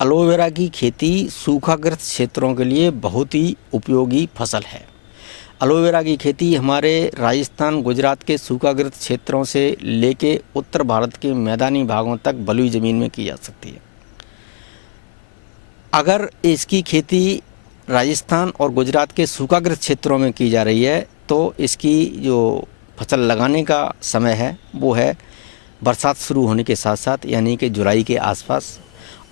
Aloe vera की खेती सूखाग्रस्त क्षेत्रों के लिए बहुत ही उपयोगी फसल है। एलोवेरा की खेती हमारे राजस्थान, गुजरात के सूखाग्रस्त क्षेत्रों से लेके उत्तर भारत के मैदानी भागों तक बलुई ज़मीन में की जा सकती है। अगर इसकी खेती राजस्थान और गुजरात के सूखाग्रस्त क्षेत्रों में की जा रही है तो इसकी जो फसल लगाने का समय है वो है बरसात शुरू होने के साथ साथ, यानी कि जुलाई के आसपास।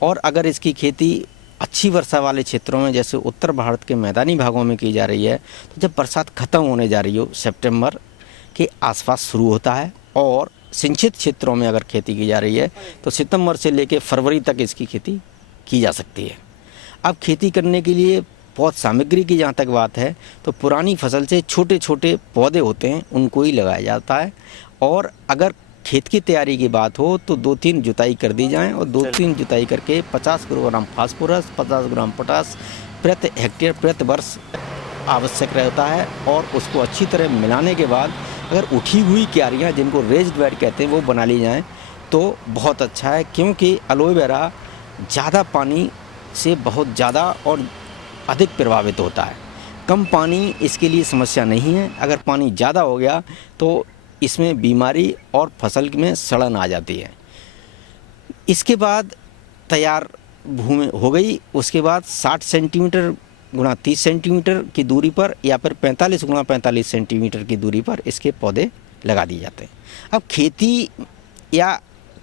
और अगर इसकी खेती अच्छी वर्षा वाले क्षेत्रों में जैसे उत्तर भारत के मैदानी भागों में की जा रही है तो जब बरसात ख़त्म होने जा रही हो सितंबर के आसपास शुरू होता है, और सिंचित क्षेत्रों में अगर खेती की जा रही है तो सितंबर से लेकर फरवरी तक इसकी खेती की जा सकती है। अब खेती करने के लिए पौध सामग्री की जहाँ तक बात है तो पुरानी फसल से छोटे छोटे पौधे होते हैं उनको ही लगाया जाता है। और अगर खेत की तैयारी की बात हो तो 2-3 जुताई कर दी जाए और 2-3 जुताई करके 50 किलोग्राम फास्फोरस, 50 ग्राम पोटास प्रति हेक्टेयर प्रति वर्ष आवश्यक रहता है। और उसको अच्छी तरह मिलाने के बाद अगर उठी हुई क्यारियाँ जिनको रेज्ड बेड कहते हैं वो बना ली जाएँ तो बहुत अच्छा है, क्योंकि एलोवेरा ज़्यादा पानी से बहुत ज़्यादा और अधिक प्रभावित होता है। कम पानी इसके लिए समस्या नहीं है, अगर पानी ज़्यादा हो गया तो इसमें बीमारी और फसल में सड़न आ जाती है। इसके बाद तैयार भूमि हो गई, उसके बाद 60 सेंटीमीटर गुणा 30 सेंटीमीटर की दूरी पर या फिर 45 गुणा 45 सेंटीमीटर की दूरी पर इसके पौधे लगा दिए जाते हैं। अब खेती या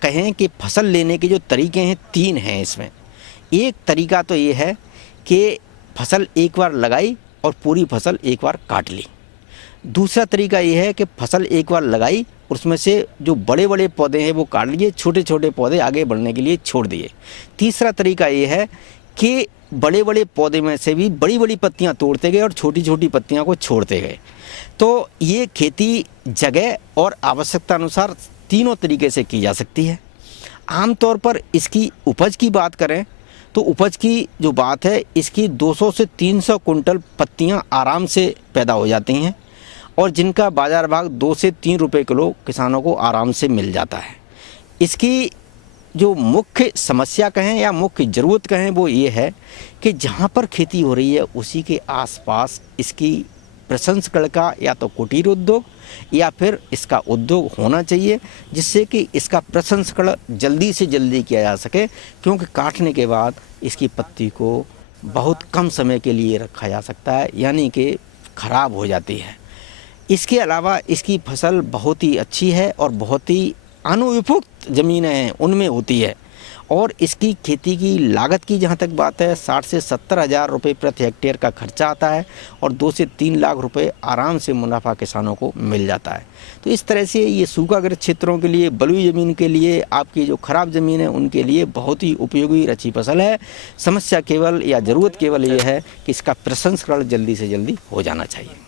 कहें कि फसल लेने के जो तरीके हैं 3 हैं इसमें। एक तरीका तो ये है कि फसल एक बार लगाई और पूरी फसल एक बार काट ली। दूसरा तरीका ये है कि फसल एक बार लगाई, उसमें से जो बड़े बड़े पौधे हैं वो काट लिए, छोटे छोटे पौधे आगे बढ़ने के लिए छोड़ दिए। तीसरा तरीका ये है कि बड़े बड़े पौधे में से भी बड़ी बड़ी पत्तियां तोड़ते गए और छोटी छोटी पत्तियां को छोड़ते गए। तो ये खेती जगह और आवश्यकता अनुसार तीनों तरीके से की जा सकती है। आमतौर पर इसकी उपज की बात करें तो उपज की जो बात है इसकी 200 से 300 कुंटल पत्तियां आराम से पैदा हो जाती हैं और जिनका बाज़ार भाव 2 से 3 रुपए किलो किसानों को आराम से मिल जाता है। इसकी जो मुख्य समस्या कहें या मुख्य ज़रूरत कहें वो ये है कि जहाँ पर खेती हो रही है उसी के आसपास इसकी प्रसंस्करण का या तो कुटीर उद्योग या फिर इसका उद्योग होना चाहिए, जिससे कि इसका प्रसंस्करण जल्दी से जल्दी किया जा सके, क्योंकि काटने के बाद इसकी पत्ती को बहुत कम समय के लिए रखा जा सकता है, यानी कि ख़राब हो जाती है। इसके अलावा इसकी फसल बहुत ही अच्छी है और बहुत ही अनुपयुक्त ज़मीनें हैं उनमें होती है। और इसकी खेती की लागत की जहाँ तक बात है 60 से 70 हज़ार रुपये प्रति हेक्टेयर का खर्चा आता है और 2 से 3 लाख रुपए आराम से मुनाफा किसानों को मिल जाता है। तो इस तरह से ये सूखाग्रस्त क्षेत्रों के लिए, बलुई ज़मीन के लिए, आपकी जो ख़राब ज़मीन है उनके लिए बहुत ही उपयोगी अच्छी फसल है। समस्या केवल या ज़रूरत केवल ये है कि इसका प्रसंस्करण जल्दी से जल्दी हो जाना चाहिए।